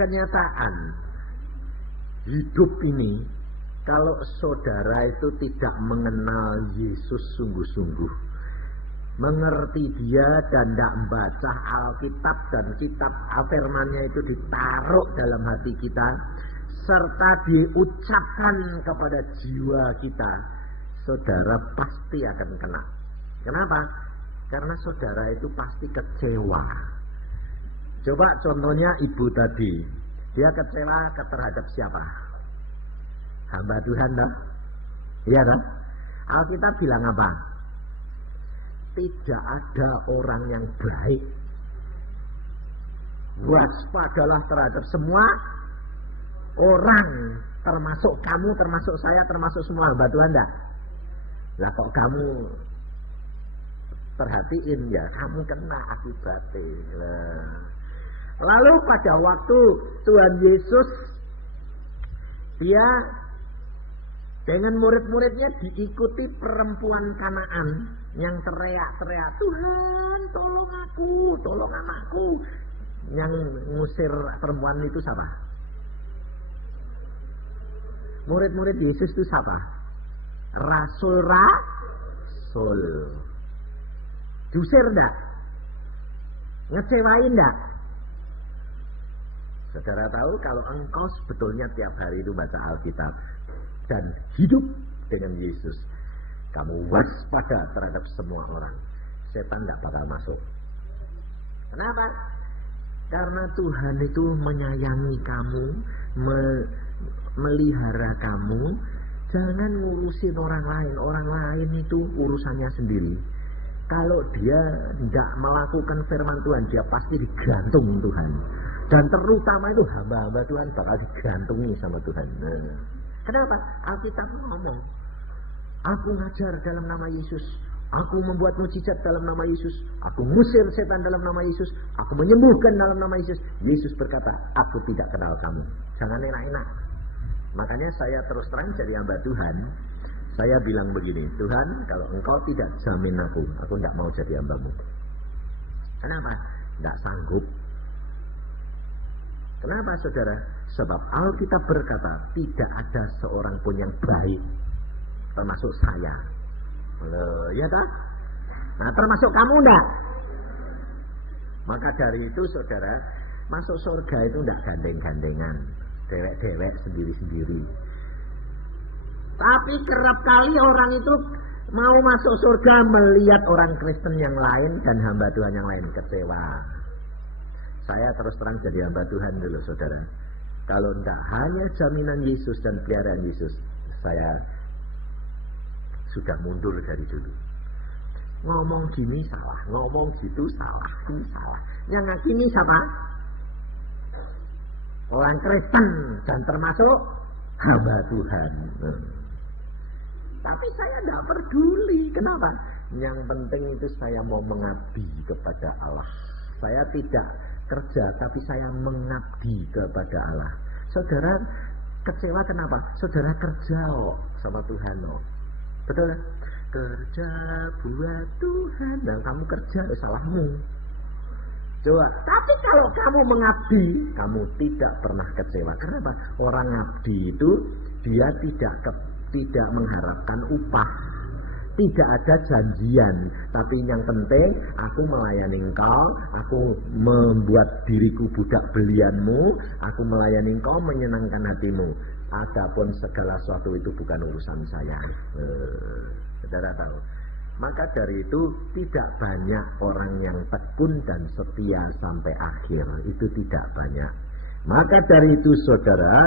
kenyataan hidup ini, kalau saudara itu tidak mengenal Yesus sungguh-sungguh, mengerti dia dan tidak membaca Alkitab dan kitab firman-Nya itu ditaruh dalam hati kita, serta diucapkan kepada jiwa kita, saudara pasti akan kena. Kenapa? Karena saudara itu pasti kecewa. Coba contohnya ibu tadi, dia kecewa terhadap siapa? Hamba Tuhan dah. Iya dah. Alkitab bilang apa? Tidak ada orang yang baik. Waspadalah terhadap semua orang, termasuk kamu, termasuk saya, termasuk semua hamba Tuhan dah. Lah kok kamu perhatiin ya, kamu kena akibatnya. Lalu pada waktu Tuhan Yesus, dia dengan murid-muridnya diikuti perempuan Kanaan yang teriak-teriak, Tuhan tolong aku, tolong anakku. Yang ngusir perempuan itu siapa? Murid-murid Yesus itu siapa? Rasul. Diusir enggak? Ngecewain enggak? Saudara tahu kalau engkau sebetulnya tiap hari itu baca Alkitab dan hidup dengan Yesus, kamu waspada terhadap semua orang, setan tidak bakal masuk. Kenapa? Karena Tuhan itu menyayangi kamu, melihara kamu. Jangan ngurusin orang lain. Orang lain itu urusannya sendiri. Kalau dia tidak melakukan firman Tuhan, dia pasti digantung Tuhan. Dan terutama itu hamba-hamba Tuhan bakal digantungi sama Tuhan. Nah, kenapa? Alkitab ngomong, aku ngajar dalam nama Yesus, aku membuat mujizat dalam nama Yesus, aku ngusir setan dalam nama Yesus, aku menyembuhkan dalam nama Yesus. Yesus berkata, aku tidak kenal kamu. Jangan enak-enak. Makanya saya terus terang jadi hamba Tuhan, saya bilang begini, Tuhan, kalau engkau tidak jamin aku tidak mau jadi hambamu. Kenapa? Tidak sanggup. Kenapa saudara? Sebab Alkitab berkata tidak ada seorang pun yang baik, termasuk saya. Ya tak? Nah, termasuk kamu enggak? Maka dari itu saudara, masuk surga itu enggak gandeng-gandengan, dewek-dewek sendiri-sendiri. Tapi kerap kali orang itu mau masuk surga melihat orang Kristen yang lain dan hamba Tuhan yang lain kecewa. Saya terus terang jadi hamba Tuhan dulu saudara. Kalau tidak hanya jaminan Yesus dan peliharaan Yesus, saya sudah mundur dari dulu. Ngomong gini salah, ngomong gitu salah, ini salah. Yang ngakini siapa? Orang Kristen dan termasuk hamba Tuhan. Tapi saya tidak peduli. Kenapa? Yang penting itu saya mau mengabdi kepada Allah. Saya tidak kerja, tapi saya mengabdi kepada Allah. Saudara kecewa kenapa? Saudara kerja sama Tuhan. Betul? Kerja buat Tuhan. Dan kamu kerja, salahmu. Coba. Tapi kalau kamu mengabdi, kamu tidak pernah kecewa. Kenapa? Orang ngabdi itu dia tidak mengharapkan upah. Tidak ada janjian, tapi yang penting aku melayani engkau, aku membuat diriku budak belianmu, aku melayani engkau, menyenangkan hatimu. Adapun segala sesuatu itu bukan urusan saya. Saudara tahu. Maka dari itu tidak banyak orang yang tekun dan setia sampai akhir. Itu tidak banyak. Maka dari itu saudara,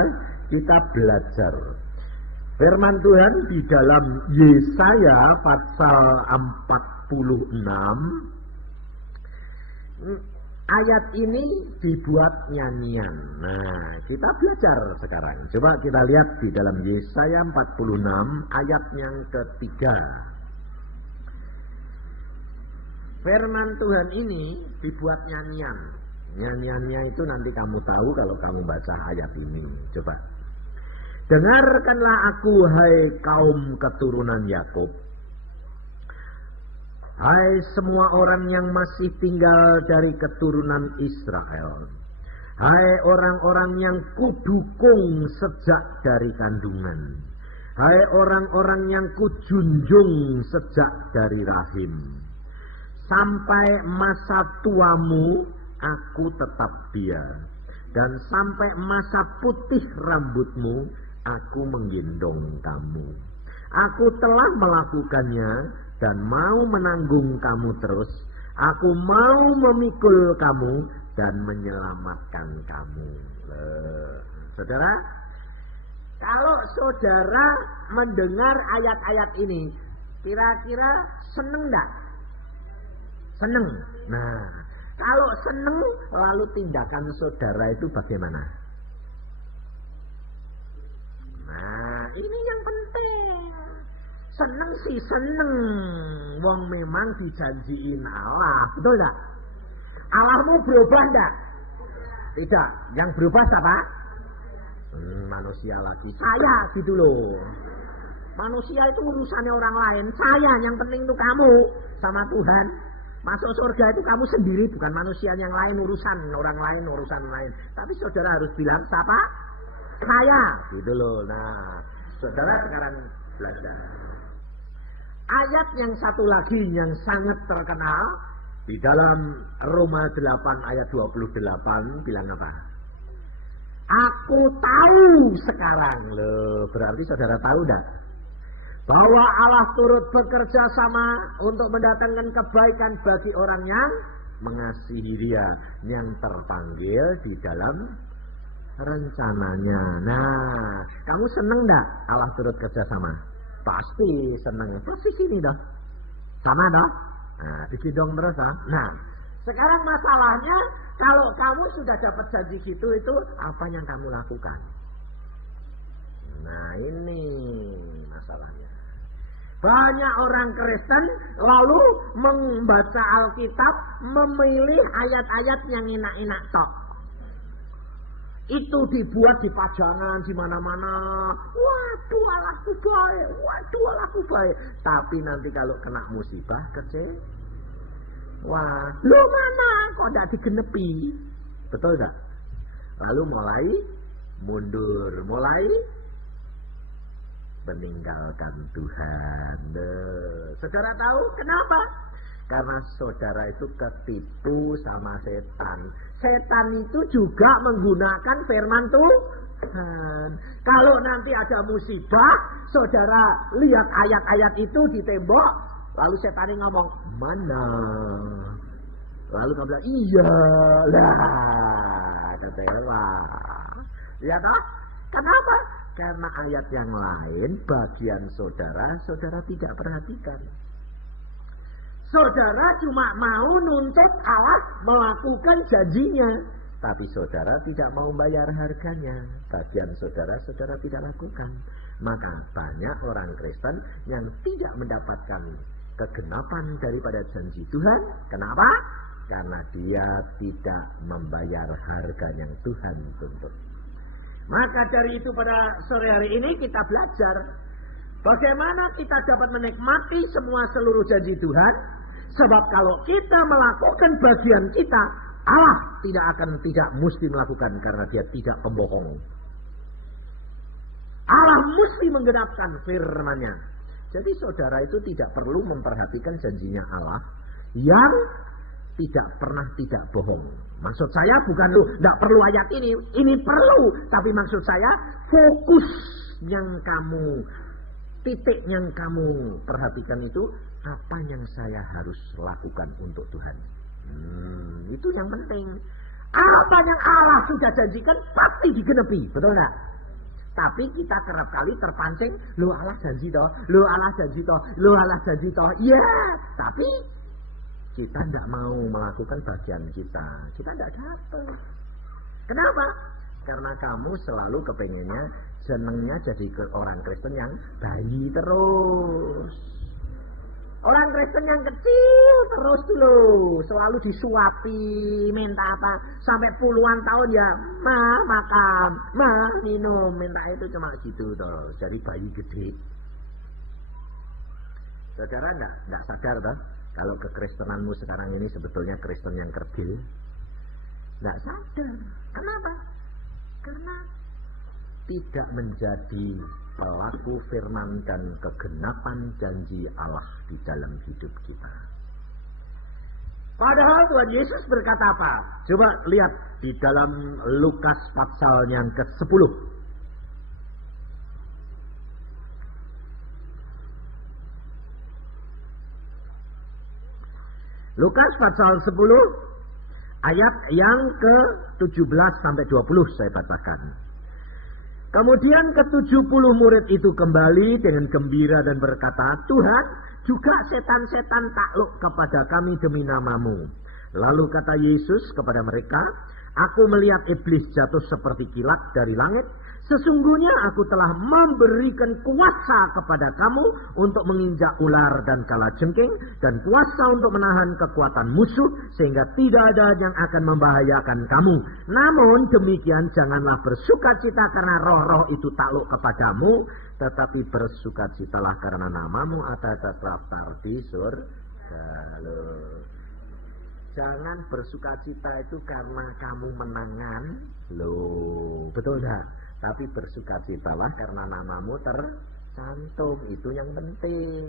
kita belajar firman Tuhan di dalam Yesaya pasal 46. Ayat ini dibuat nyanyian. Nah, kita belajar sekarang. Coba kita lihat di dalam Yesaya 46 ayat yang ketiga. Firman Tuhan ini dibuat nyanyian. Nyanyiannya itu nanti kamu tahu kalau kamu baca ayat ini. Coba. Dengarkanlah aku, hai kaum keturunan Yakub. Hai semua orang yang masih tinggal dari keturunan Israel. Hai orang-orang yang kudukung sejak dari kandungan. Hai orang-orang yang kujunjung sejak dari rahim. Sampai masa tuamu aku tetap dia. Dan sampai masa putih rambutmu aku menggendong kamu. Aku telah melakukannya dan mau menanggung kamu terus. Aku mau memikul kamu dan menyelamatkan kamu. Saudara, kalau saudara mendengar ayat-ayat ini, kira-kira seneng enggak? Seneng. Nah, kalau seneng, lalu tindakan saudara itu bagaimana? Nah, ini yang penting. Seneng sih seneng. Wong memang dijanjiin Allah, betul enggak? Allahmu berubah enggak? Tidak. Yang berubah siapa? Manusia lagi. Saya gitu loh. Manusia itu urusannya orang lain. Saya yang penting itu kamu sama Tuhan. Masuk surga itu kamu sendiri, bukan manusia yang lain, urusan orang lain, urusan lain. Tapi saudara harus bilang siapa? Saya gitu loh. Nah, saudara sekarang belajar. Ayat yang satu lagi yang sangat terkenal di dalam Roma 8 ayat 28 bilang apa? Aku tahu sekarang. Loh, berarti saudara tahu enggak? Bahwa Allah turut bekerja sama untuk mendatangkan kebaikan bagi orang yang mengasihi Dia, yang terpanggil di dalam rencananya. Nah, kamu seneng enggak Allah turut kerja sama? Pasti seneng. Persis ini dah. Sama dah. Nah, digendong terus ah. Nah, sekarang masalahnya kalau kamu sudah dapat janji gitu, itu apa yang kamu lakukan? Nah, ini masalahnya. Banyak orang Kristen lalu membaca Alkitab, memilih ayat-ayat yang enak-enak tok. Itu dibuat di pajangan di mana-mana. Waduh, Allahku baik. Waduh, Allahku baik. Tapi nanti kalau kena musibah wah, lu mana? Kok tidak digenepi? Betul tak? Lalu mulai mundur, mulai meninggalkan Tuhan. Saudara tahu kenapa? Karena saudara itu ketipu sama setan. Setan itu juga menggunakan firman Tuhan. Kalau nanti ada musibah, saudara lihat ayat-ayat itu di tembok, lalu setan ngomong, mana? Lalu kamu bilang, iya lah, kecewa. Ya toh? Kenapa? Karena ayat yang lain, bagian saudara tidak perhatikan. Saudara cuma mau nuntut Allah melakukan janjinya. Tapi saudara tidak mau bayar harganya. Bagian saudara tidak lakukan. Maka banyak orang Kristen yang tidak mendapatkan kegenapan daripada janji Tuhan. Kenapa? Karena dia tidak membayar harga yang Tuhan tuntut. Maka dari itu pada sore hari ini kita belajar bagaimana kita dapat menikmati seluruh janji Tuhan. Sebab kalau kita melakukan bagian kita, Allah tidak mesti melakukan karena Dia tidak pembohong. Allah mesti menggenapkan firman-Nya. Jadi saudara itu tidak perlu memperhatikan janjinya Allah yang tidak pernah tidak bohong. Maksud saya bukan lu tidak perlu ayat ini perlu, tapi maksud saya fokus yang kamu, titik yang kamu perhatikan itu apa yang saya harus lakukan untuk Tuhan. Itu yang penting. Apa yang Allah sudah janjikan pasti digenepi, betul enggak? Tapi kita kerap kali terpancing, lu Allah janji toh, lu Allah janji toh, lu Allah janji toh. Ya, tapi kita tidak mau melakukan bagian kita. Kita tidak dapat. Kenapa? Karena kamu selalu kepengennya senengnya jadi orang Kristen yang bayi terus. Orang Kristen yang kecil terus loh, selalu disuapi, minta apa, sampai puluhan tahun ya, makan, minum, minta itu cuma gitu toh, jadi bayi gede. Saudara enggak sadar toh, kalau kekristenanmu sekarang ini sebetulnya Kristen yang kerdil. Tidak sadar. Kenapa? Karena tidak menjadi pelaku firman dan kegenapan janji Allah di dalam hidup kita. Padahal Tuhan Yesus berkata apa? Coba lihat di dalam Lukas pasal yang ke-10. Lukas pasal 10 ayat yang ke-17 sampai 20 saya bacakan. Kemudian ke-70 murid itu kembali dengan gembira dan berkata, Tuhan, juga setan-setan takluk kepada kami demi nama-Mu. Lalu kata Yesus kepada mereka, aku melihat iblis jatuh seperti kilat dari langit. Sesungguhnya aku telah memberikan kuasa kepada kamu untuk menginjak ular dan kalajengking, dan kuasa untuk menahan kekuatan musuh, sehingga tidak ada yang akan membahayakan kamu. Namun demikian janganlah bersukacita karena roh-roh itu takluk kepadamu, tetapi bersukacitalah karena namamu ada tertaftar di surga. Jangan bersukacita itu karena kamu menangan, betul enggak? Tapi bersukacitalah karena namamu tercantum, itu yang penting.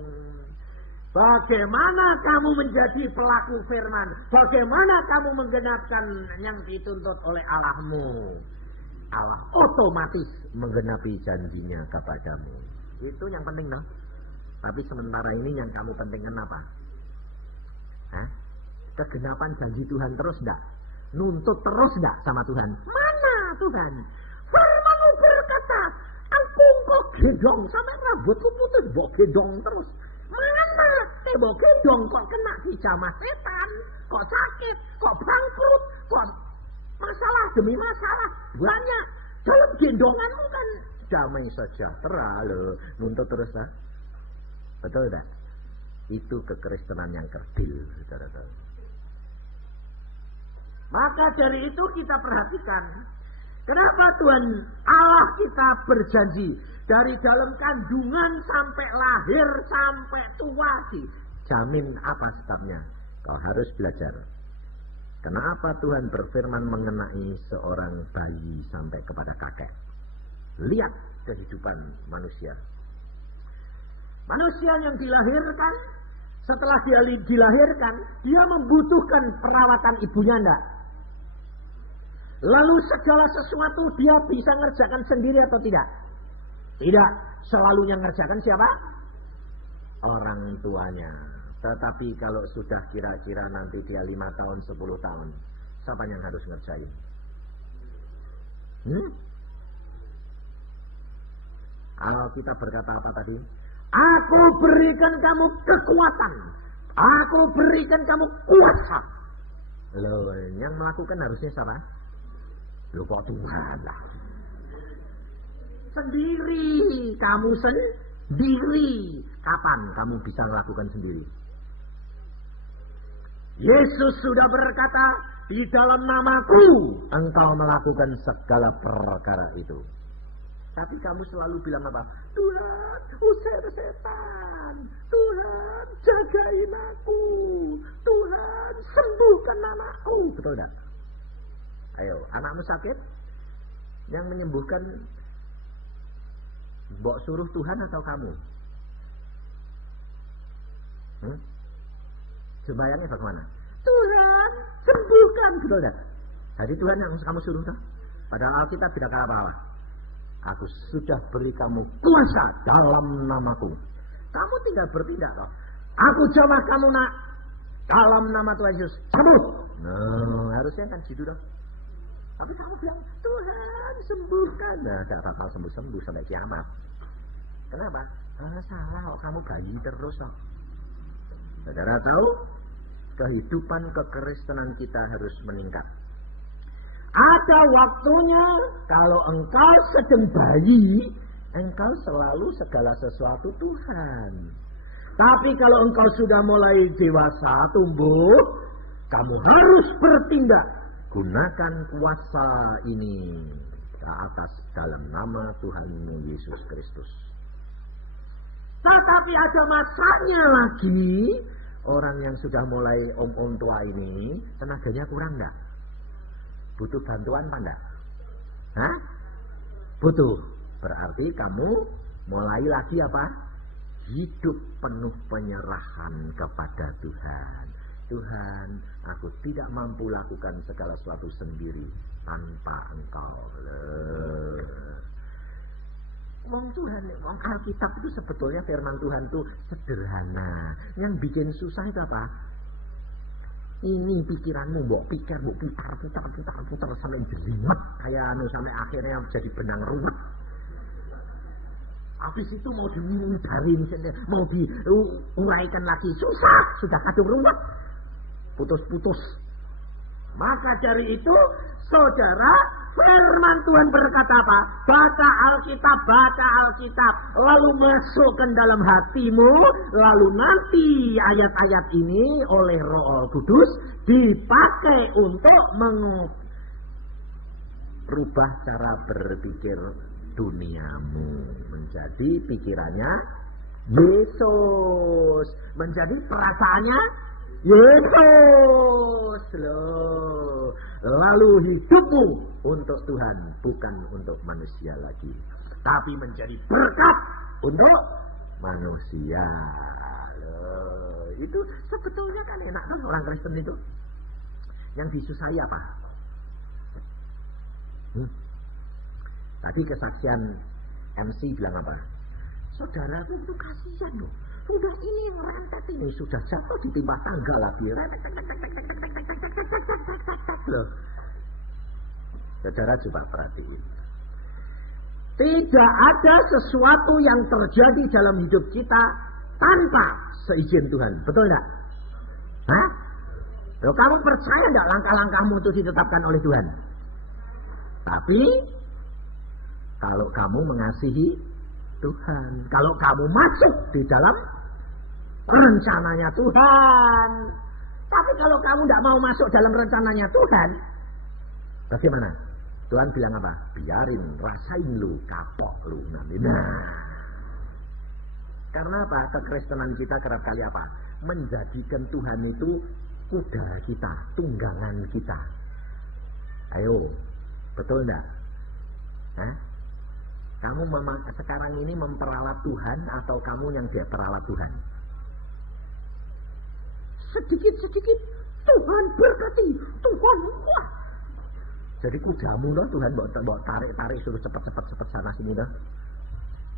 Bagaimana kamu menjadi pelaku firman? Bagaimana kamu menggenapkan yang dituntut oleh Allahmu? Allah otomatis menggenapi janjinya kepadamu. Itu yang penting, no? Tapi sementara ini yang kamu pentingkan apa? Hah? Kegenapan janji Tuhan terus enggak? Nuntut terus enggak sama Tuhan? Mana Tuhan? Firman-Mu berkata, aku kok gendong sampai rambutku putih, mbok gendong terus. Mana? Mbok gendong kok kena dijamah setan, kok sakit, kok bangkrut, kok masalah demi masalah banyak. Dalam gendonganmu kan damai sejahtera loh. Nuntut terus lah. Betul tak? Itu kekristenan yang kerdil, saudara-saudara. Maka dari itu kita perhatikan, kenapa Tuhan Allah kita berjanji dari dalam kandungan sampai lahir sampai tua dijamin apa sebabnya? Kau harus belajar. Kenapa Tuhan berfirman mengenai seorang bayi sampai kepada kakek? Lihat kehidupan manusia. Manusia yang dilahirkan, setelah dia dilahirkan, dia membutuhkan perawatan ibunya enggak? Lalu segala sesuatu dia bisa ngerjakan sendiri atau tidak? Tidak. Selalu yang ngerjakan siapa? Orang tuanya. Tetapi kalau sudah kira-kira nanti dia 5 tahun, 10 tahun, siapa yang harus ngerjain? Kalau kita berkata apa tadi? Aku berikan kamu kekuatan. Aku berikan kamu kuasa. Loh, yang melakukan harusnya siapa? Loh, kok Tuhan lah. Sendiri. Kamu sendiri. Kapan kamu bisa melakukan sendiri? Yesus sudah berkata, di dalam namaku engkau melakukan segala perkara itu. Tapi kamu selalu bilang apa? Tuhan, usir setan. Tuhan, jagain aku. Tuhan, sembuhkan anakku. Betul tak? Ayo, anakmu sakit? Yang menyembuhkan mbok suruh Tuhan atau kamu? Sembayangnya bagaimana? Tuhan, sembuhkan. Betul tak? Jadi Tuhan yang kamu suruh tak? Padahal Alkitab tidak kalah apa-apa. Aku sudah beri kamu kuasa dalam namaku. Kamu tinggal bertindak toh. Aku jawab kamu nak dalam nama Tuhan Yesus. Sembuh. Nah, harusnya kan gitu dong. Tapi kamu bilang, Tuhan sembuhkan. Nah, tidak bakal sembuh-sembuh sampai kiamat. Kenapa? Karena salah kok kamu bayi terus toh. Saudara tahu, kehidupan kekristenan kita harus meningkat. Ada waktunya kalau engkau sedang bayi, engkau selalu segala sesuatu Tuhan. Tapi kalau engkau sudah mulai dewasa, tumbuh, kamu harus bertindak. Gunakan kuasa ini ke atas dalam nama Tuhan Yesus Kristus. Tetapi ada masanya lagi, orang yang sudah mulai om-om tua ini, tenaganya kurang enggak? Butuh bantuan apa enggak? Hah? Butuh. Berarti kamu mulai lagi apa? Hidup penuh penyerahan kepada Tuhan. Tuhan, aku tidak mampu lakukan segala sesuatu sendiri tanpa Engkau. Wong Tuhan, wong Alkitab itu sebetulnya firman Tuhan itu sederhana. Yang bikin susah itu apa? Ini pikiranmu, mbok pikir, mbok putar sampai jelimet kayak sampai akhirnya jadi benang ruwet. Habis itu mau dimudarin, mau diuraikan lagi, susah, sudah kacau ruwet, putus-putus. Maka dari itu, saudara, firman Tuhan berkata apa? Baca Alkitab, lalu masukkan dalam hatimu, lalu nanti ayat-ayat ini oleh Roh Kudus dipakai untuk merubah cara berpikir duniamu menjadi pikirannya Yesus, menjadi perasaannya Yesus loh. Lalu hidupmu untuk Tuhan, bukan untuk manusia lagi, tapi menjadi berkat untuk manusia loh. Itu sebetulnya kan enak kan orang Kristen itu. Yang disusahi apa? Tadi kesaksian MC bilang apa? Saudara itu kasihan loh. Sudah ini yang rentet ini, sudah jatuh ditimpa tangga lagi. Loh. Saudara coba perhatiin. Tidak ada sesuatu yang terjadi dalam hidup kita tanpa seizin Tuhan. Betul enggak? Hah? Loh, kamu percaya enggak langkah-langkahmu itu ditetapkan oleh Tuhan? Tapi kalau kamu mengasihi Tuhan, kalau kamu masuk di dalam rencananya Tuhan. Tapi kalau kamu tidak mau masuk dalam rencananya Tuhan, bagaimana? Tuhan bilang apa? Biarin, rasain lu, kapok lu nanti. Nah, karena apa? Kekristenan kita kerap kali apa? Menjadikan Tuhan itu kuda kita, tunggangan kita. Ayo, betul enggak? Hah? Kamu sekarang ini memperalat Tuhan atau kamu yang dia peralat Tuhan? Sedikit-sedikit Tuhan berkati, Tuhan wah. Jadi kudamu loh Tuhan bawa tarik-tarik suruh cepat-cepat sana sini dah.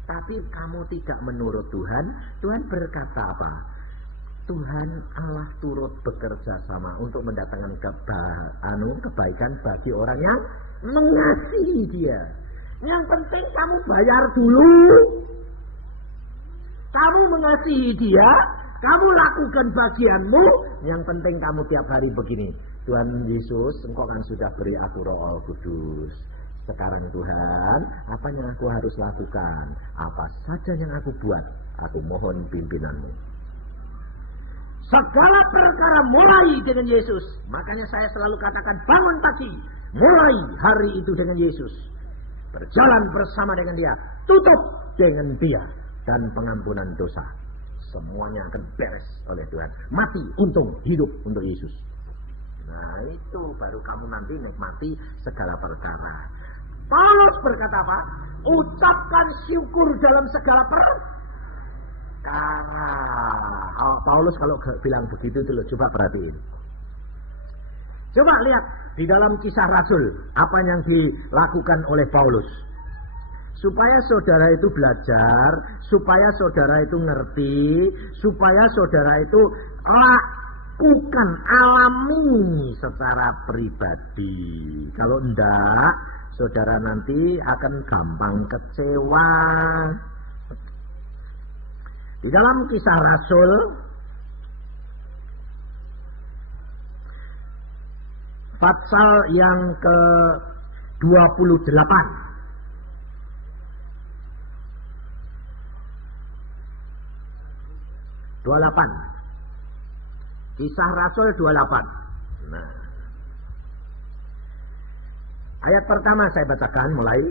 Tapi kamu tidak menurut Tuhan, Tuhan berkata apa? Tuhan Allah turut bekerja sama untuk mendatangkan kebaikan bagi orang yang mengasihi Dia. Yang penting kamu bayar dulu. Kamu mengasihi Dia, kamu lakukan bagianmu. Yang penting kamu tiap hari begini. Tuhan Yesus, Engkau kan sudah beri aku Roh Kudus. Sekarang Tuhan, apa yang aku harus lakukan? Apa saja yang aku buat, aku mohon pimpinanmu. Segala perkara mulai dengan Yesus. Makanya saya selalu katakan bangun pagi, mulai hari itu dengan Yesus. Berjalan bersama dengan Dia, tutup dengan Dia, dan pengampunan dosa. Semuanya akan beres oleh Tuhan. Mati untung, hidup untuk Yesus. Nah itu baru kamu nanti nikmati segala perkara. Paulus berkata apa? Ucapkan syukur dalam segala perkara. Paulus kalau bilang begitu dulu, coba perhatiin. Coba lihat di dalam Kisah Rasul apa yang dilakukan oleh Paulus. Supaya saudara itu belajar, supaya saudara itu ngerti, supaya saudara itu lakukan, alami secara pribadi. Kalau enggak, saudara nanti akan gampang kecewa. Di dalam Kisah Rasul pasal yang ke-28. Kisah Rasul 28. Nah, ayat pertama saya bacakan mulai.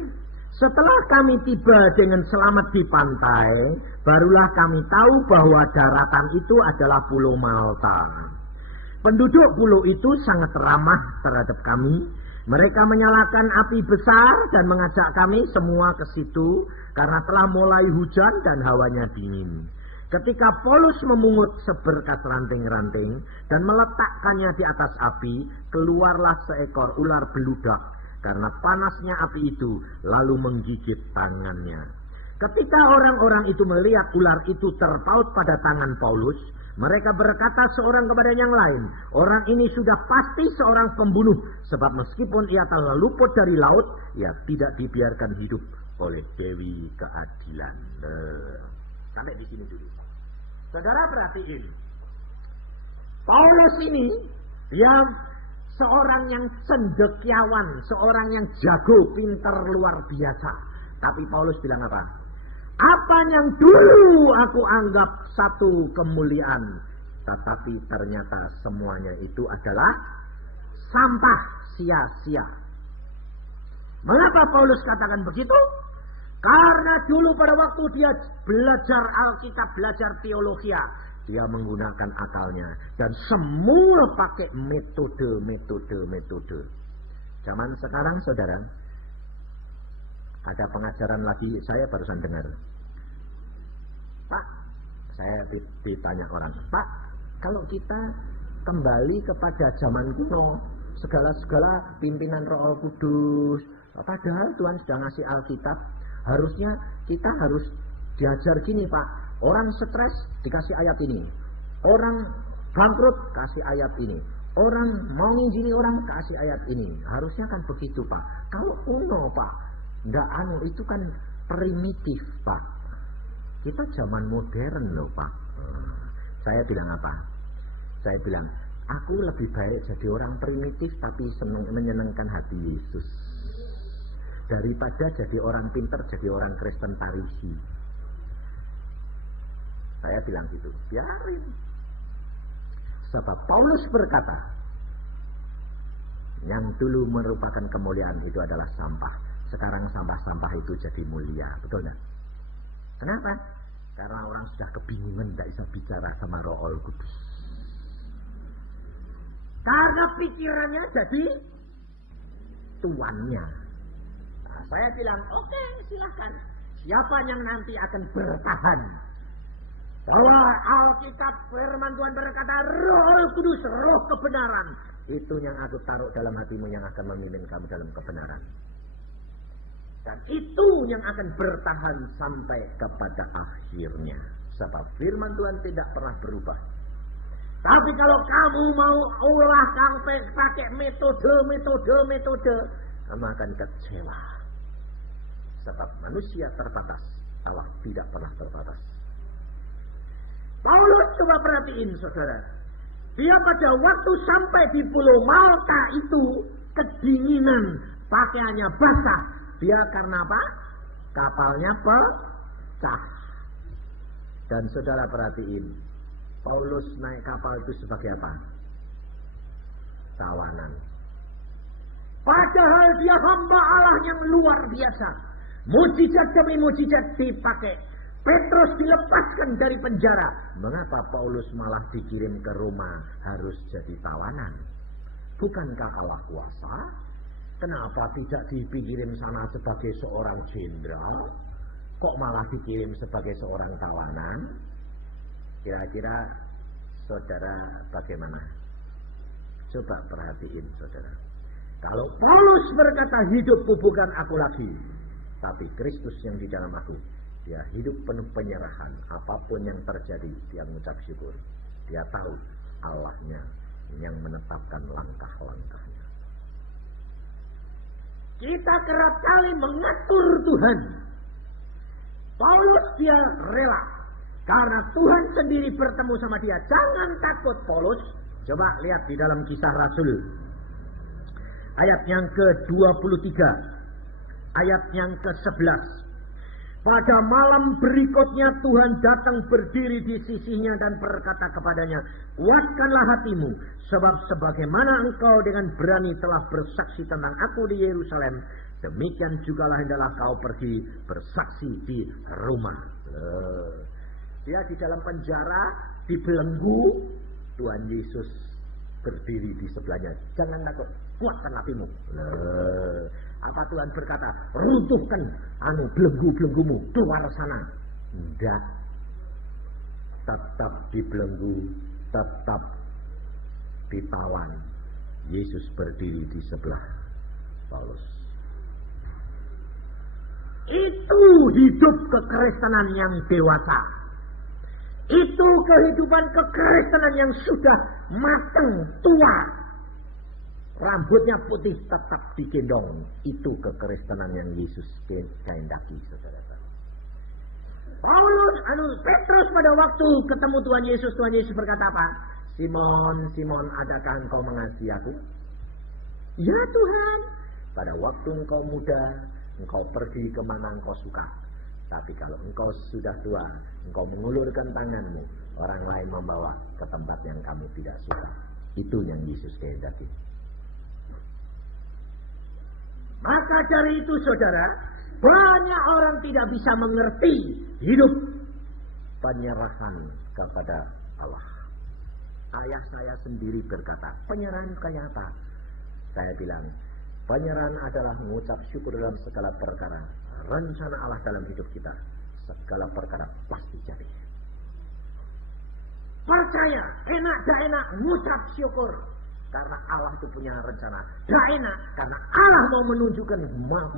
Setelah kami tiba dengan selamat di pantai, barulah kami tahu bahwa daratan itu adalah Pulau Malta. Penduduk pulau itu sangat ramah terhadap kami. Mereka menyalakan api besar dan mengajak kami semua ke situ karena telah mulai hujan dan hawanya dingin. Ketika Paulus memungut seberkas ranting-ranting dan meletakkannya di atas api, keluarlah seekor ular beludak karena panasnya api itu lalu menggigit tangannya. Ketika orang-orang itu melihat ular itu terpaut pada tangan Paulus, mereka berkata seorang kepada yang lain, orang ini sudah pasti seorang pembunuh, sebab meskipun ia telah luput dari laut, ia tidak dibiarkan hidup oleh Dewi Keadilan. Sampai di sini dulu. Saudara perhatiin, Paulus ini dia seorang yang cendekiawan, seorang yang jago, pintar, luar biasa. Tapi Paulus bilang apa? Apa yang dulu aku anggap satu kemuliaan, tetapi ternyata semuanya itu adalah sampah, sia-sia. Mengapa Paulus katakan begitu? Karena dulu pada waktu dia belajar Alkitab, belajar teologi, dia menggunakan akalnya. Dan semua pakai metode. Zaman sekarang saudara, ada pengajaran lagi, saya barusan dengar. Pak, saya ditanya orang, Pak, kalau kita kembali kepada zaman kuno, segala-segala pimpinan Roh Kudus, padahal Tuhan sudah ngasih Alkitab, harusnya kita harus diajar gini Pak, orang stres dikasih ayat ini, orang bangkrut kasih ayat ini, orang mau nginjili orang kasih ayat ini, harusnya kan begitu Pak. Kalau kuno Pak, enggak itu kan primitif Pak. Kita zaman modern loh Pak. Saya bilang apa? Saya bilang, aku lebih baik jadi orang primitif tapi menyenangkan hati Yesus, daripada jadi orang pintar, jadi orang Kristen Parisi. Saya bilang gitu, biarin. Sebab Paulus berkata, yang dulu merupakan kemuliaan itu adalah sampah. Sekarang sampah-sampah itu jadi mulia. Betul gak? Kenapa? Karena orang sudah kebingungan, tidak bisa bicara sama Roh Kudus. Karena pikirannya jadi tuannya. Nah, saya bilang, oke, silahkan. Siapa yang nanti akan bertahan? Bahwa Alkitab firman Tuhan berkata, Roh Kudus, roh kebenaran. Itu yang aku taruh dalam hatimu yang akan memimpin kamu dalam kebenaran. Dan itu yang akan bertahan sampai kepada akhirnya. Sebab firman Tuhan tidak pernah berubah. Tapi kalau kamu mau ulah pakai metode, kamu akan kecewa. Sebab manusia terbatas, Allah tidak pernah terbatas. Paulus coba perhatiin saudara. Dia pada waktu sampai di Pulau Malta itu kedinginan, pakaiannya basah. Dia karena apa? Kapalnya pecah. Dan saudara perhatiin, Paulus naik kapal itu sebagai apa? Tawanan. Padahal dia hamba Allah yang luar biasa. Mujizat demi mujizat dipakai. Petrus dilepaskan dari penjara. Mengapa Paulus malah dikirim ke Roma harus jadi tawanan? Bukankah Allah kuasa? Kenapa tidak dikirim sana sebagai seorang jenderal? Kok malah dikirim sebagai seorang tawanan? Kira-kira saudara bagaimana? Coba perhatiin saudara. Kalau Paulus berkata hidupku bukan aku lagi, tapi Kristus yang di dalam aku. Dia hidup penuh penyerahan. Apapun yang terjadi, dia mengucap syukur. Dia tahu Allahnya yang menetapkan langkah-langkahnya. Kita kerap kali mengatur Tuhan. Paulus dia rela. Karena Tuhan sendiri bertemu sama dia. Jangan takut Paulus. Coba lihat di dalam Kisah Rasul. Ayat yang ke-23. Ayat yang ke-11. Pada malam berikutnya Tuhan datang berdiri di sisinya dan berkata kepadanya, kuatkanlah hatimu, sebab sebagaimana engkau dengan berani telah bersaksi tentang aku di Yerusalem, demikian jugalah hendaklah kau pergi bersaksi di Roma. Dia di dalam penjara, dibelenggu, Tuhan Yesus berdiri di sebelahnya. Jangan takut, kuatkan hatimu. Apa Tuhan berkata? Runtuhkan belenggu-belenggumu, keluar sana. Tidak. Tetap dibelenggu, tetap ditawan. Yesus berdiri di sebelah Paulus. Itu hidup kekristenan yang dewasa. Itu kehidupan kekristenan yang sudah matang, tua. Rambutnya putih tetap digendong. Itu kekristenan yang Yesus kehendaki, saudara. Petrus pada waktu ketemu Tuhan Yesus berkata apa? Simon, Simon, adakah engkau mengasihi aku? Ya Tuhan. Pada waktu engkau muda, engkau pergi kemana engkau suka. Tapi kalau engkau sudah tua, engkau mengulurkan tanganmu, orang lain membawa ke tempat yang kamu tidak suka. Itu yang Yesus kehendaki. Maka dari itu saudara, banyak orang tidak bisa mengerti hidup penyerahan kepada Allah. Ayah saya sendiri berkata, penyerahan kenyataan. Saya bilang, penyerahan adalah mengucap syukur dalam segala perkara. Rencana Allah dalam hidup kita, segala perkara pasti jadi. Percaya, enak gak enak, mengucap syukur. Karena Allah itu punya rencana. Gak enak, karena Allah mau menunjukkan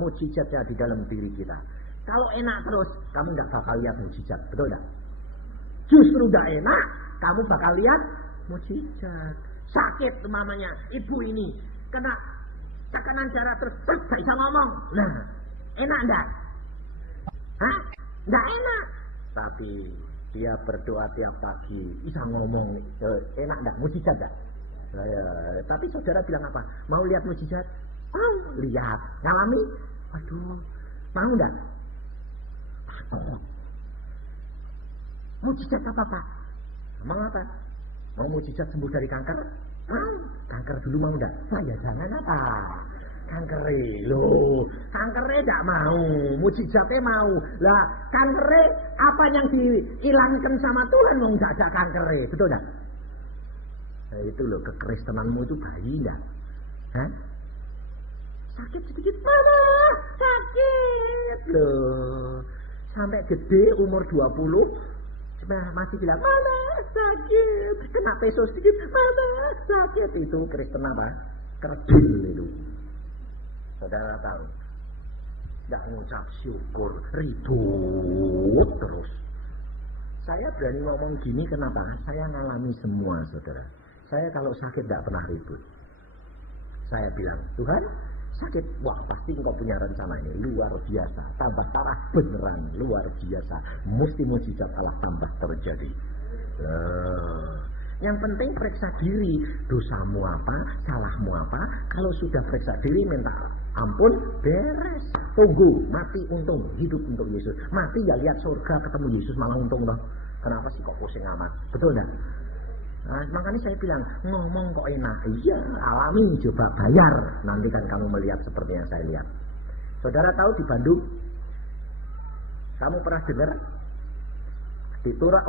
mukjizatnya di dalam diri kita. Kalau enak terus, kamu gak bakal lihat mukjizat, betul gak? Justru gak enak, kamu bakal lihat mukjizat. Sakit mamanya, ibu ini kena tekanan darah terus gak bisa ngomong. Nah, enak enggak? Hah? Enggak enak. Tapi dia berdoa tiap pagi, bisa ngomong, enak enggak? Mukjizat enggak? Tapi saudara bilang apa? Mau lihat mukjizat? Mau lihat. Ngalami? Waduh, mau enggak? Mukjizat apa Pak? Mau apa? Mau mukjizat sembuh dari kanker? Mau. Kanker dulu mau enggak? Saya jangan apa? Kanker loh, kanker tidak mau, mukjizatnya mau. Lah, kanker apa yang dihilangkan sama Tuhan mau enggak ada kanker, betul enggak? Nah, itu loh kekristenanmu itu bayi enggak? Hah? Sakit sedikit mana? Sakit loh. Sampai gede umur 20 masih bilang mana sakit, kena peso sedikit mana sakit. Itu Kristen apa? Kerdil itu. Saudara tahu, tidak mengucap syukur, ribut terus. Saya berani ngomong gini kenapa? Saya ngalami semua saudara. Saya kalau sakit tidak pernah ribut. Saya bilang, Tuhan sakit, wah pasti engkau punya rencana ini luar biasa, tambah parah beneran luar biasa, mesti mukjizat Allah tambah terjadi. Yang penting periksa diri, dosamu apa, salahmu apa. Kalau sudah periksa diri, minta ampun, beres. Tunggu, mati untung, hidup untuk Yesus. Mati ya lihat surga, ketemu Yesus malah untung loh. Kenapa sih kok pusing amat? Betul enggak? Nah, makanya saya bilang, ngomong kok enak. Iya, alami, coba bayar. Nanti kan kamu melihat seperti yang saya lihat. Saudara tahu di Bandung, kamu pernah dengar?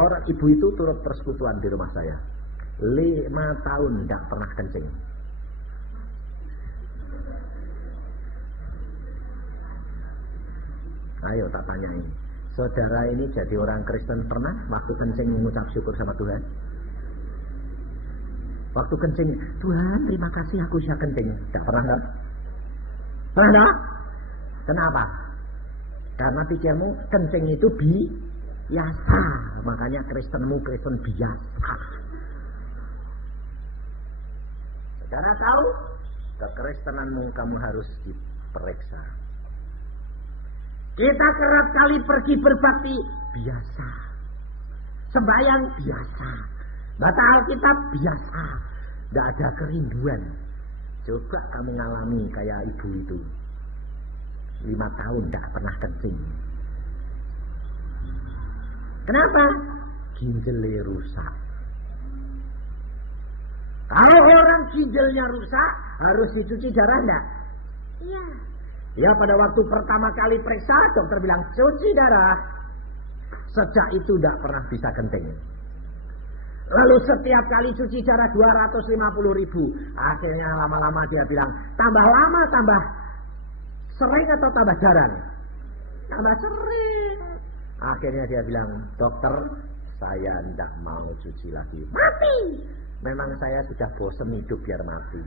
Orang ibu itu turut persekutuan di rumah saya. 5 tahun tidak pernah kencing. Ayo tak tanyain, saudara ini jadi orang Kristen pernah waktu kencing mengucap syukur sama Tuhan? Waktu kencing, Tuhan terima kasih aku bisa kencing. Tidak pernah enggak? Pernah enggak? Kenapa? Karena pikirmu kencing itu biasa. Makanya Kristenmu Kristen biasa. Saudara tahu, kekristenanmu kamu harus diperiksa. Kita kerap kali pergi berbakti biasa, sembahyang biasa, baca Alkitab biasa, tidak ada kerinduan. Coba kamu ngalami kayak ibu itu, 5 tahun tidak pernah kencing. Kenapa? Ginjalnya rusak. Kalau orang ginjalnya rusak, harus dicuci darah enggak? Iya. Ya pada waktu pertama kali periksa, dokter bilang cuci darah. Sejak itu tidak pernah bisa kencing. Lalu setiap kali cuci darah 250.000. Akhirnya lama-lama dia bilang, tambah lama tambah sering atau tambah jarang? Tambah sering. Akhirnya dia bilang, dokter, saya tidak mau cuci lagi. Mati. Memang saya sudah bosan hidup biar mati.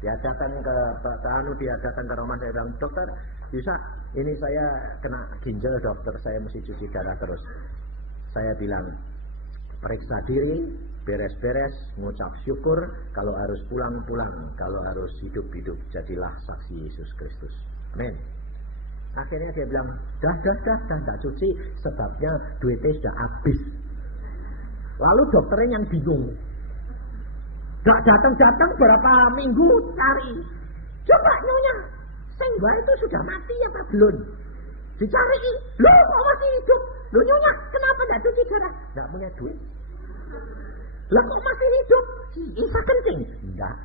Dia datang ke rumah, saya bilang, dokter, bisa? Ini saya kena ginjal dokter, saya mesti cuci darah terus. Saya bilang, periksa diri, beres-beres, ngucap syukur, kalau harus pulang-pulang, kalau harus hidup-hidup, jadilah saksi Yesus Kristus. Amin. Akhirnya dia bilang, dah, tak cuci, sebabnya duitnya sudah habis. Lalu dokternya yang bingung. Gak datang-datang berapa minggu cari. Coba nyonya, Sengba itu sudah mati apa belum? Dicari, loh kok masih hidup? Loh nyonya, kenapa gak cuci darah? Gak punya duit. Lah kok masih hidup? Bisa kencing? Enggak.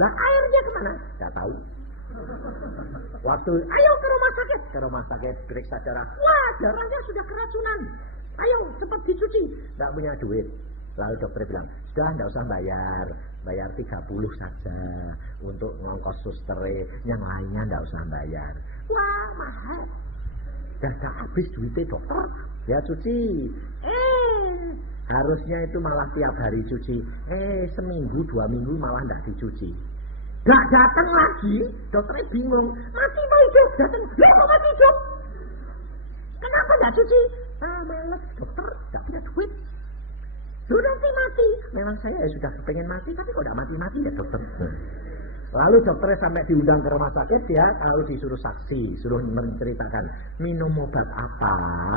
Lah airnya kemana? Gak tahu. Waktu ayo ke rumah sakit periksa darah. Wah, darahnya sudah keracunan. Ayo cepat dicuci. Gak punya duit. Lalu dokter bilang, sudah tidak usah bayar 30 saja untuk ngongkos suster, yang lainnya tidak usah bayar. Wah mahal. Dan tak habis duitnya dokter. Ya cuci. Harusnya itu malah tiap hari cuci. Seminggu 2 minggu malah tidak dicuci. Gak datang lagi, dokternya bingung. Mati mau hidup, datang. Loh kok masih hidup? Kenapa gak cuci? Malas dokter, gak punya duit. Loh nanti mati. Memang saya sudah pengen mati, tapi kok gak mati-mati ya dokter. Lalu dokternya sampai diundang ke rumah sakit, dia lalu disuruh saksi, suruh menceritakan minum obat apa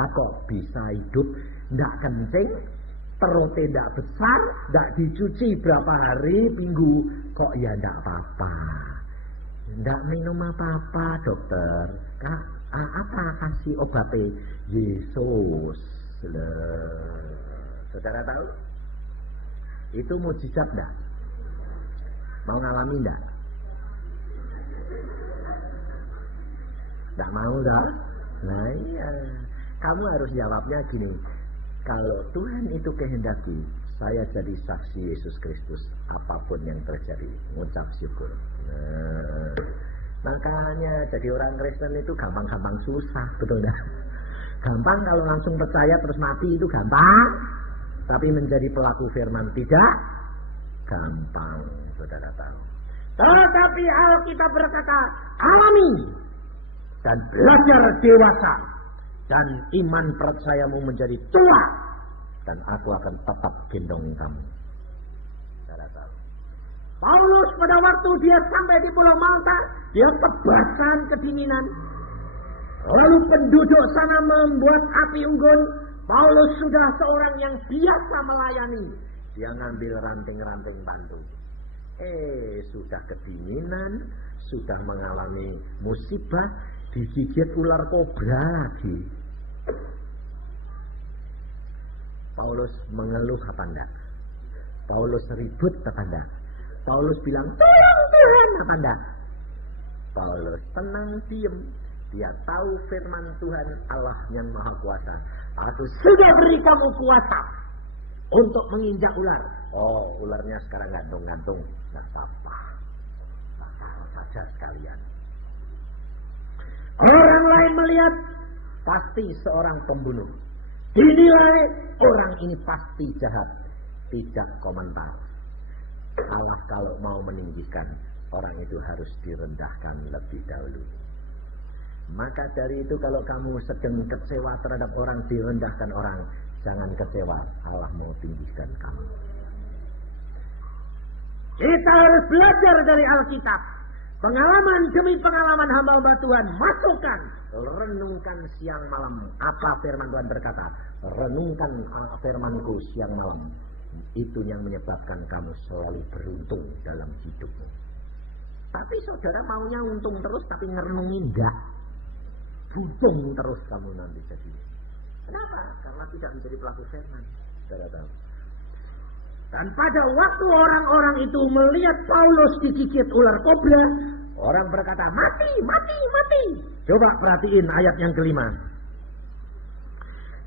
kok bisa hidup, gak kencing, perutnya tidak besar, tidak dicuci berapa hari, minggu, kok ya tidak apa-apa. Tidak minum apa-apa dokter. Apa kasih obatnya? Yesus. Saudara tahu? Itu mujizat enggak? Mau ngalami enggak? Enggak mau enggak? Nah iya. Kamu harus jawabnya gini. Kalau Tuhan itu kehendaki, saya jadi saksi Yesus Kristus. Apapun yang terjadi, mengucap syukur. Makanya jadi orang Kristen itu gampang-gampang susah, betul enggak? Gampang kalau langsung percaya terus mati itu gampang. Tapi menjadi pelaku firman tidak gampang, saudara tahu. Tetapi Alkitab berkata, alami dan belajar dewasa, dan iman percayamu menjadi tua, dan aku akan tetap gendong kamu. Saudara tahu. Paulus pada waktu dia sampai di Pulau Malta, dia tebasan kedinginan. Lalu penduduk sana membuat api unggun. Paulus sudah seorang yang biasa melayani. Dia ngambil ranting-ranting batu. Sudah kedinginan, sudah mengalami musibah, digigit ular kobra lagi. Paulus mengeluh apa enggak? Paulus ribut apa enggak? Paulus bilang, tolong Tuhan apa enggak? Paulus tenang diam. Dia tahu firman Tuhan Allah yang Maha Kuasa. Aku sudah beri kamu kuasa untuk menginjak ular. Oh, ularnya sekarang gantung-gantung. Tidak apa-apa. Pasal saja sekalian. Orang lain melihat pasti seorang pembunuh. Dinilai orang ini pasti jahat. Tidak komentar. Allah kalau mau meninggikan, orang itu harus direndahkan lebih dahulu. Maka dari itu kalau kamu sedang kecewa terhadap orang, direndahkan orang, jangan kecewa, Allah mau tinggikan kamu. Kita harus belajar dari Alkitab. Pengalaman demi pengalaman hamba-hamba Tuhan, masukkan, renungkan siang malam. Apa firman Tuhan berkata? Renungkan firmanku siang malam. Itu yang menyebabkan kamu selalu beruntung dalam hidupmu. Tapi saudara maunya untung terus tapi ngerenungin enggak. Buntung terus kamu nanti jadi. Kenapa? Karena tidak menjadi pelaku firman. Saudara tahu. Dan pada waktu orang-orang itu melihat Paulus digigit ular kobra, orang berkata, mati, mati, mati. Coba perhatiin ayat yang kelima.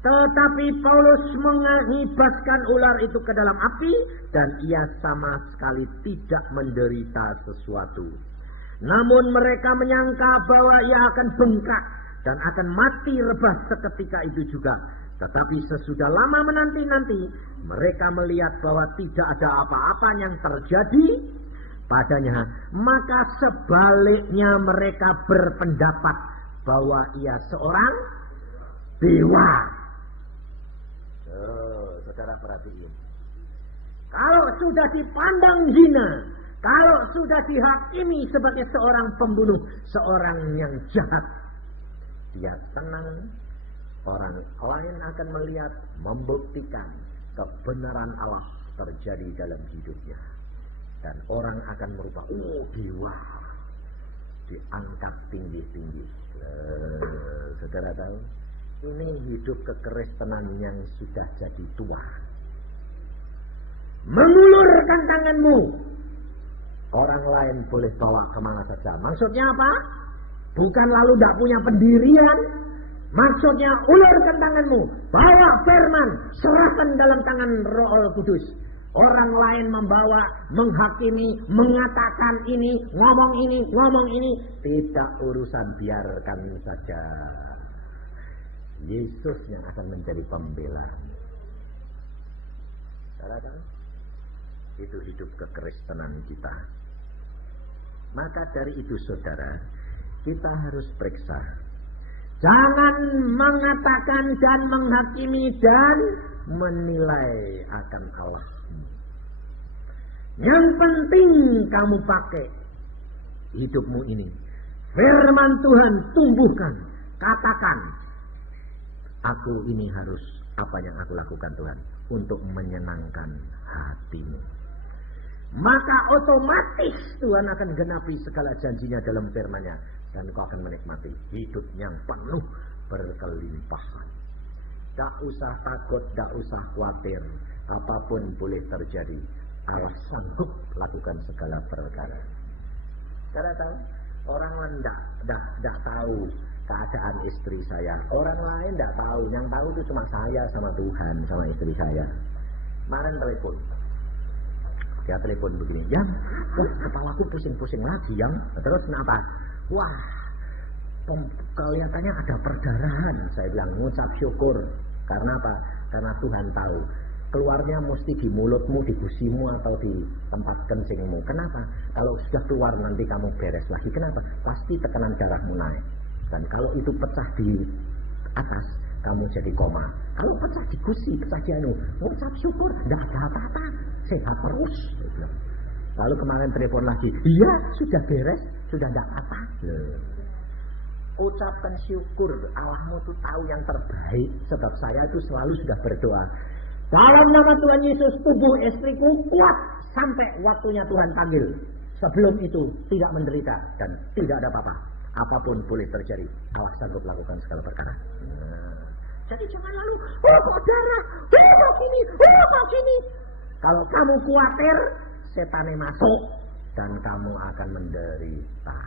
Tetapi Paulus mengibaskan ular itu ke dalam api dan ia sama sekali tidak menderita sesuatu. Namun mereka menyangka bahwa ia akan bengkak dan akan mati rebah seketika itu juga. Tetapi sesudah lama menanti-nanti, mereka melihat bahwa tidak ada apa-apa yang terjadi padanya. Maka sebaliknya mereka berpendapat bahwa ia seorang dewa. Saudara perhatiin. Kalau sudah dipandang hina, kalau sudah dihakimi sebagai seorang pembunuh, seorang yang jahat, dia tenang. Orang lain akan melihat, membuktikan kebenaran Allah terjadi dalam hidupnya. Dan orang akan merubah, dewa, diangkat tinggi-tinggi. Saudara tahu, ini hidup kekristenan yang sudah jadi tua. Mengulurkan tanganmu, orang lain boleh bawa kemana saja. Maksudnya apa? Bukan lalu tidak punya pendirian. Maksudnya ulurkan tanganmu, bawa firman, serahkan dalam tangan Roh Kudus. Orang lain membawa, menghakimi, mengatakan ini, ngomong ini. Tidak urusan, biarkan saja. Yesus yang akan menjadi pembela. Saudara, itu hidup kekristenan kita. Maka dari itu saudara, kita harus periksa. Jangan mengatakan dan menghakimi dan menilai akan Allah. Yang penting kamu pakai hidupmu ini. Firman Tuhan tumbuhkan. Katakan, aku ini harus apa yang aku lakukan Tuhan untuk menyenangkan hatimu. Maka otomatis Tuhan akan genapi segala janjinya dalam firman-Nya. Dan kau akan menikmati hidup yang penuh berkelimpahan. Tak usah takut, tak usah khawatir. Apapun boleh terjadi. Allah sanggup lakukan segala perkara. Karena tahu, orang lain tidak tahu keadaan istri saya. Orang lain tidak tahu. Yang tahu itu cuma saya sama Tuhan, sama istri saya. Kemarin telepon. Dia telepon begini, Yang, kepalaku pusing-pusing lagi, Yang. Terus kenapa? Wah, kelihatannya ada perdarahan. Saya bilang, ngucap syukur. Karena apa? Karena Tuhan tahu. Keluarnya mesti di mulutmu, di gusimu, atau di tempat kencingmu. Kenapa? Kalau sudah keluar nanti kamu beres lagi. Kenapa? Pasti tekanan darahmu naik. Dan kalau itu pecah di atas, kamu jadi koma. Kalau pecah di gusi, pecah di anu, ngucap syukur, tidak ada apa-apa. Sehat terus. Lalu kemarin telepon lagi, iya sudah beres, sudah tidak apa. Ucapkan syukur, Allahmu itu tahu yang terbaik. Sebab saya itu selalu sudah berdoa, dalam nama Tuhan Yesus, tubuh istriku kuat sampai waktunya Tuhan panggil. Sebelum itu tidak menderita dan tidak ada apa-apa. Apapun boleh terjadi, Allah sanggup lakukan segala perkara. Jadi jangan lalu, kok darah, kok gini. Kalau kamu khawatir, setannya masuk dan kamu akan menderita.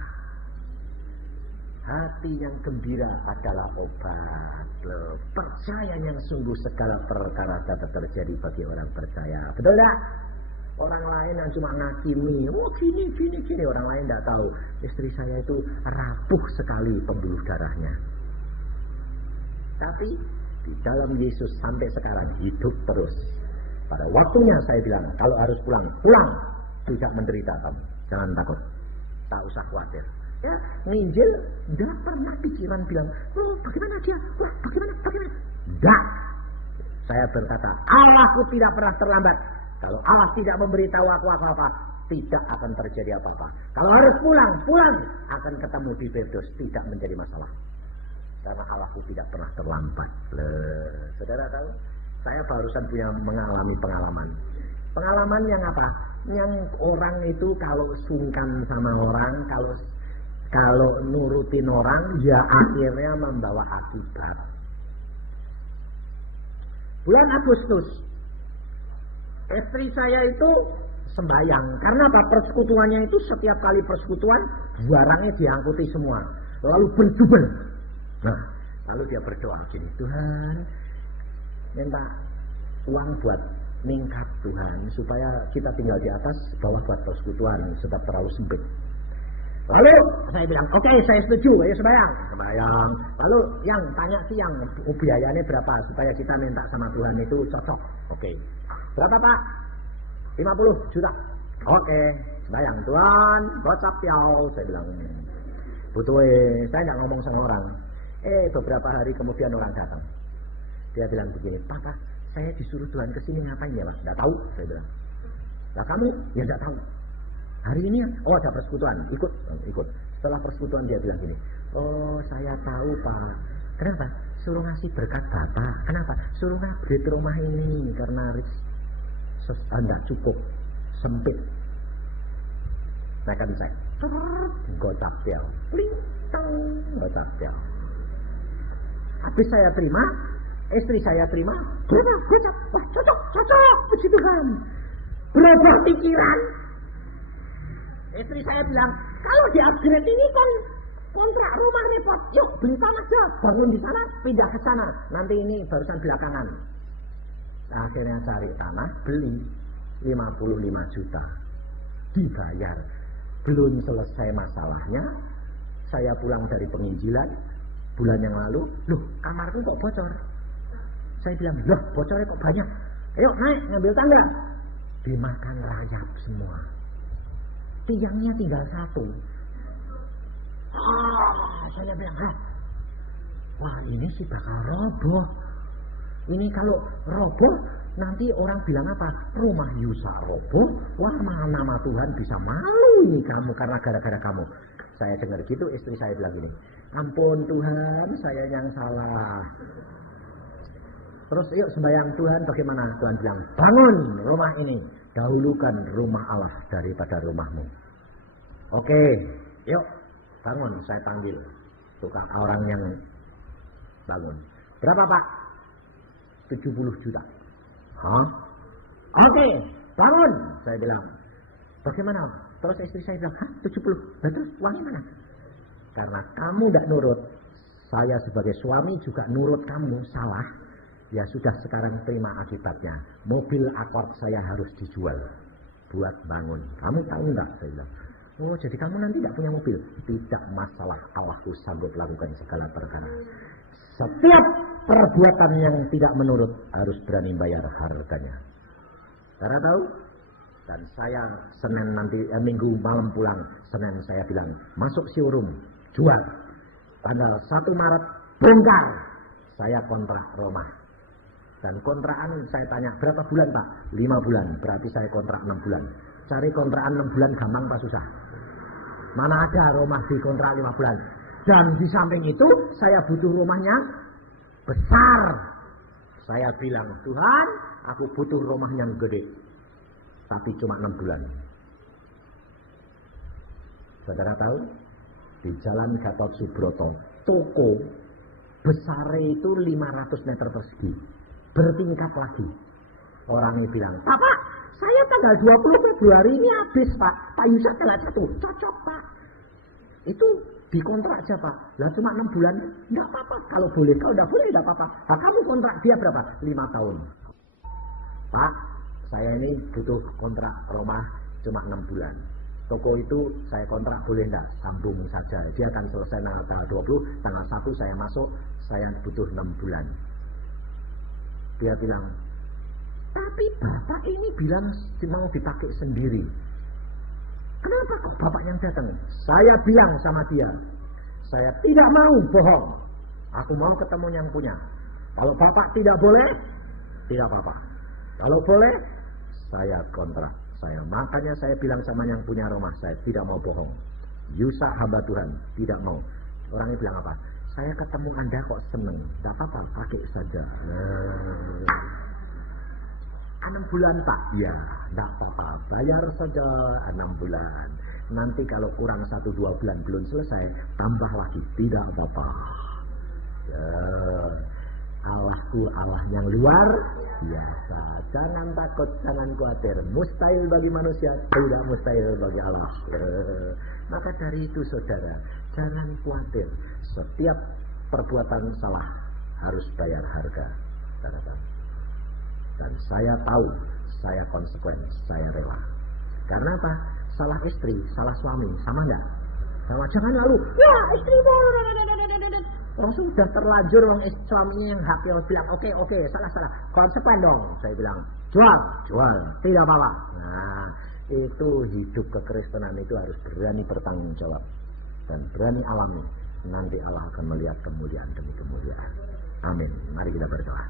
Hati yang gembira adalah obat. Percaya yang sungguh segala perkara dapat terjadi bagi orang percaya. Betul tak? Orang lain yang cuma ngakimi, gini. Orang lain tidak tahu. Istri saya itu rapuh sekali pembuluh darahnya. Tapi di dalam Yesus sampai sekarang hidup terus. Pada waktunya saya bilang, kalau harus pulang. Tidak menderita kamu. Jangan takut. Tak usah khawatir. Ya, nginjil tidak pernah pikiran bilang, bagaimana dia? Bagaimana? Tidak. Saya berkata, Allahku tidak pernah terlambat. Kalau Allah tidak memberitahu aku apa-apa, tidak akan terjadi apa-apa. Kalau harus pulang, akan ketemu di Bethus, tidak menjadi masalah. Karena Allahku tidak pernah terlambat. Saudara tahu, saya barusan punya mengalami pengalaman. Pengalaman yang apa? Yang orang itu kalau sungkan sama orang, kalau nurutin orang, ya akhirnya membawa akibat. Bulan Agustus, istri saya itu sembahyang. Karena apa? Persekutuannya itu setiap kali persekutuan, barangnya diangkuti semua. Lalu berdubel. Nah, lalu dia berdoa gini, Tuhan, minta uang buat ningkat Tuhan supaya kita tinggal di atas, bawah buat persekutuan sebab terlalu sempit. Lalu saya bilang, oke, saya setuju, ayo sembahyang. Lalu yang tanya sih yang biayanya berapa supaya kita minta sama Tuhan itu cocok. Oke. Berapa Pak? 50 juta. Oke, sembahyang. Tuhan, gocap piau, saya bilang. Butuh, saya nggak ngomong sama orang. Beberapa hari kemudian orang datang. Dia bilang begini, Papa, saya disuruh Tuhan kesini ngapain ya Mas? Nggak tahu, saya bilang. Lah kamu? Ya nggak tahu. Hari ini, ada persekutuan, ikut. Setelah persekutuan dia bilang gini, oh saya tahu Pak. Kenapa? Suruh ngasih berkat Bapak. Kenapa? Suruh ngupgrade rumah ini karena tidak cukup, sempit. Mereka bisa gocap piau, gocap piau. Habis saya terima, istri saya terima, berapa? Gocap, wah cocok, puji Tuhan. Berubah pikiran. Istri saya bilang, kalau di upgrade ini kan kontrak rumah repot. Yuk beli tanah aja, bangun di sana, pindah ke sana. Nanti ini barusan belakangan. Akhirnya cari tanah, beli 55 juta. Dibayar. Belum selesai masalahnya, saya pulang dari penginjilan bulan yang lalu. Loh, kamarku kok bocor? Saya bilang, loh bocornya kok banyak? Ayo naik, ngambil tangga. Dimakan rayap semua. Tiangnya tinggal satu. Saya bilang, wah ini sih bakal roboh. Ini kalau roboh, nanti orang bilang apa? Rumah Yusa roboh. Wah, nama Tuhan bisa malu nih kamu karena gara-gara kamu. Saya dengar gitu, istri saya bilang gini, ampun Tuhan, saya yang salah. Terus yuk sembahyang Tuhan, bagaimana? Tuhan bilang, bangun rumah ini. Dahulukan rumah Allah daripada rumahmu. Oke, yuk bangun, saya panggil tukang orang yang bangun. Berapa Pak? 70 juta. Hah? Oke, bangun, saya bilang. Bagaimana? Terus istri saya bilang, 70? Terus uangnya mana? Karena kamu tidak nurut, saya sebagai suami juga nurut kamu, salah. Ya sudah, sekarang terima akibatnya. Mobil Accord saya harus dijual buat bangun. Kamu tahu enggak? Saya bilang. Oh, jadi kamu nanti tidak punya mobil? Tidak masalah, Allahku sanggup lakukan segala perkara. Setiap perbuatan yang tidak menurut harus berani bayar harganya. Karena tahu? Dan saya Senin nanti, Minggu malam pulang, Senin saya bilang, masuk showroom, jual. Tanggal 1 Maret, bongkar. Saya kontrak rumah. Dan kontrakan saya tanya, berapa bulan Pak? 5 bulan, berarti saya kontrak 6 bulan. Cari kontrakan 6 bulan gampang Pak, susah. Mana ada rumah di kontrak 5 bulan. Dan di samping itu, saya butuh rumahnya besar. Saya bilang, Tuhan, aku butuh rumah yang gede. Tapi cuma 6 bulan. Saudara tahu? Di Jalan Gatot Subroto, toko besar itu 500 meter persegi. Bertingkat lagi. Orang ini bilang, Pak, saya tanggal 20 Februari ini habis Pak. Pak Yusa tanggal 1. Cocok Pak. Itu dikontrak aja Pak. Lah cuma 6 bulan. Enggak apa-apa. Kalau boleh, kalau enggak boleh enggak apa-apa. Nah, kamu kontrak dia berapa? 5 tahun. Pak, saya ini butuh kontrak rumah cuma 6 bulan. Toko itu saya kontrak boleh enggak? Sambung saja. Dia akan selesai tanggal 20. Tanggal 1 saya masuk. Saya butuh 6 bulan. Dia bilang, tapi Bapak ini bilang mau dipakai sendiri. Kenapa Bapak yang datang? Saya bilang sama dia, saya tidak mau bohong. Aku mau ketemu yang punya. Kalau Bapak tidak boleh, tidak apa-apa. Kalau boleh, saya kontrak. Makanya saya bilang sama yang punya rumah, saya tidak mau bohong. Yusa hamba Tuhan, tidak mau. Orangnya bilang apa? Saya ketemu Anda kok seneng. Tidak apa-apa, pakai saja. 6 bulan Pak? Ya, tidak apa-apa. Bayar saja 6 bulan. Nanti kalau kurang 1-2 bulan belum selesai, tambah lagi. Tidak apa-apa. Ya, Allahku Allah yang luar biasa. Jangan takut, jangan khawatir. Mustahil bagi manusia, tidak mustahil bagi Allah. Ya. Maka dari itu saudara, jangan khawatir. Setiap perbuatan salah harus bayar harga. Dan saya tahu, saya konsekuen, saya rela. Karena apa? Salah istri, salah suami, sama enggak? Sama, jangan lalu, ya istri orang sudah terlanjur, orang suaminya yang happy, bilang oke, salah, konsekuen dong. Saya bilang, jual, tidak apa-apa. Nah, itu hidup kekristenan itu harus berani bertanggung jawab dan berani alami. Nanti Allah akan melihat kemuliaan demi kemuliaan. Amin. Mari kita berdoa.